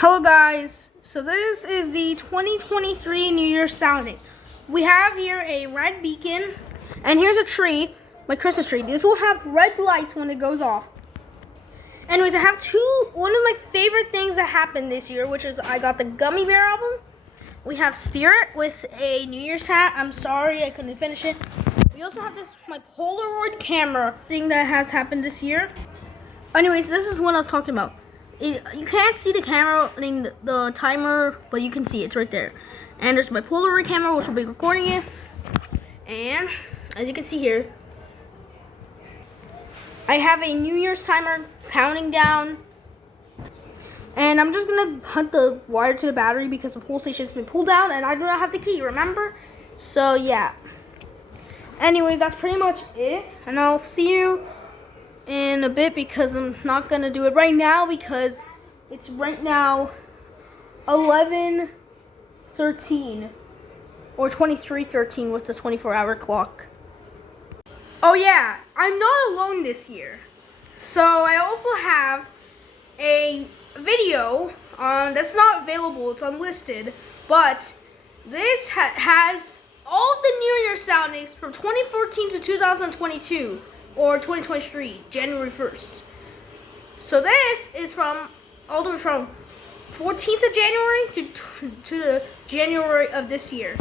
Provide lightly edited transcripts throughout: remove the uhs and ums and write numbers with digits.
Hello guys, so this is the 2023 New Year's sounding. We have here a red beacon, and here's a tree, my Christmas tree. This will have red lights when it goes off. Anyways, I have one of my favorite things that happened this year, which is I got the Gummy Bear album. We have Spirit with a New Year's hat. I'm sorry I couldn't finish it. We also have my Polaroid camera thing that has happened this year. Anyways, this is what I was talking about. You can't see the camera, the timer, but you can see it's right there. And there's my Polaroid camera, which will be recording it. And as you can see here, I have a New Year's timer counting down. And I'm just gonna hunt the wire to the battery because the pole station has been pulled out and I do not have the key, remember? So yeah. Anyways, that's pretty much it. And I'll see you in a bit because I'm not gonna do it right now because it's right now 11:13 or 23:13 with the 24-hour clock. Oh yeah, I'm not alone this year. So I also have a video that's not available, it's unlisted, but this has all of the New Year soundings from 2014 to 2022. Or 2023, January 1st. So this is all the way from 14th of January to the January of this year.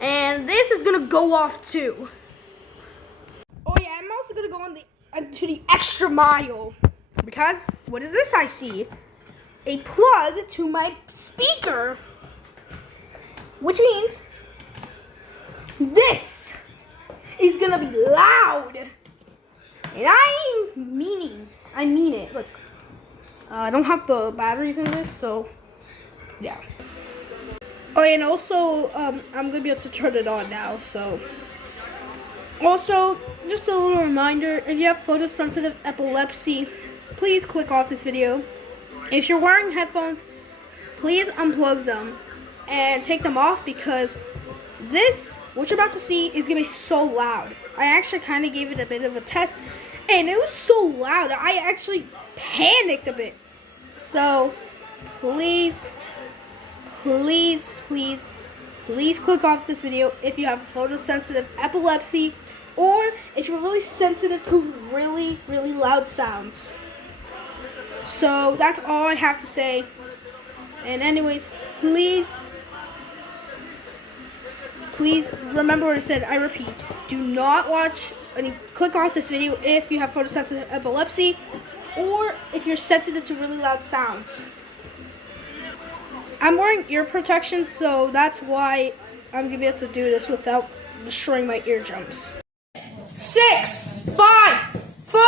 And this is gonna go off too. Oh yeah, I'm also gonna go to the extra mile. Because, what is this I see? A plug to my speaker. Which means, this is gonna be loud. And I mean it. Look, I don't have the batteries in this, so yeah. Oh, and also, I'm gonna be able to turn it on now. So, also, just a little reminder: if you have photosensitive epilepsy, please click off this video. If you're wearing headphones, please unplug them and take them off because this, what you're about to see, is gonna be so loud. I actually kind of gave it a bit of a test, and it was so loud, I actually panicked a bit. So, please click off this video if you have photosensitive epilepsy, or if you're really sensitive to really, really loud sounds. So, that's all I have to say. And anyways, please remember what I said. I repeat, do not click off this video if you have photosensitive epilepsy or if you're sensitive to really loud sounds. I'm wearing ear protection, so that's why I'm gonna be able to do this without destroying my eardrums. 6, 5, 4,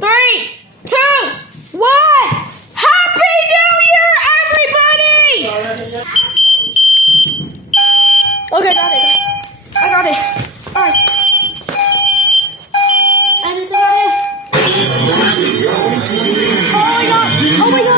3, 2, 1. Happy New Year, everybody! Okay, got it. I got it. All right. And it's about it. Oh my god! Oh my god!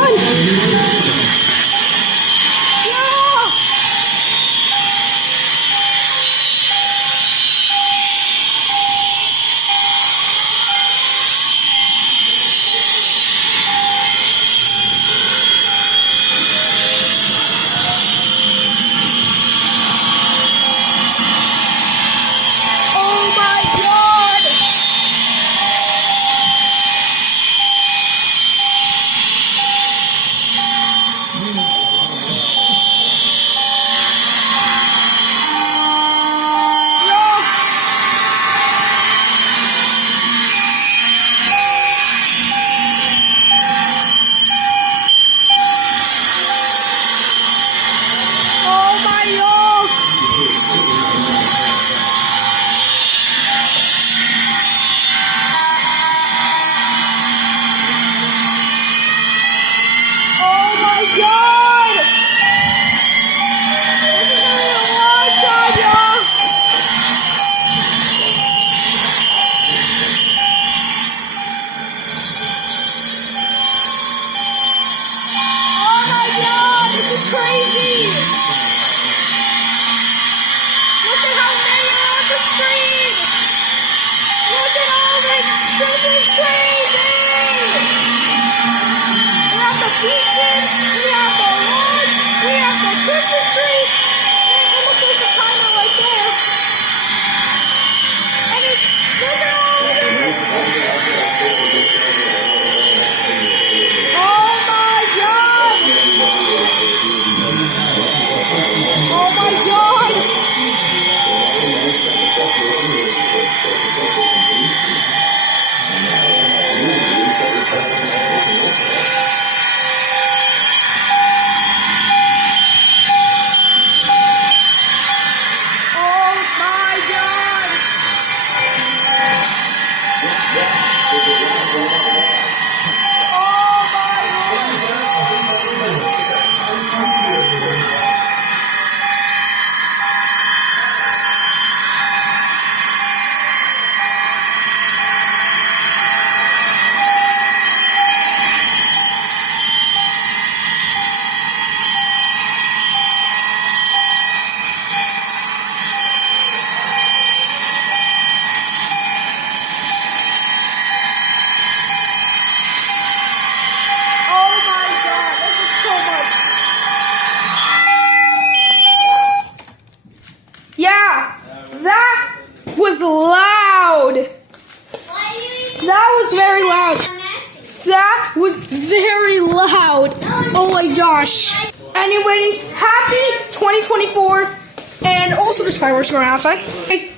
was very loud. Oh my gosh. Anyways, happy 2024. And also there's fireworks going outside. Guys,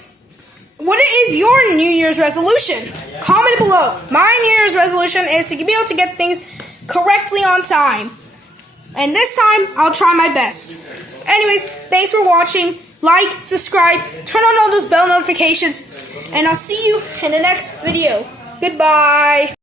what is your New Year's resolution? Comment below. My New Year's resolution is to be able to get things correctly on time. And this time, I'll try my best. Anyways, thanks for watching. Like, subscribe, turn on all those bell notifications. And I'll see you in the next video. Goodbye.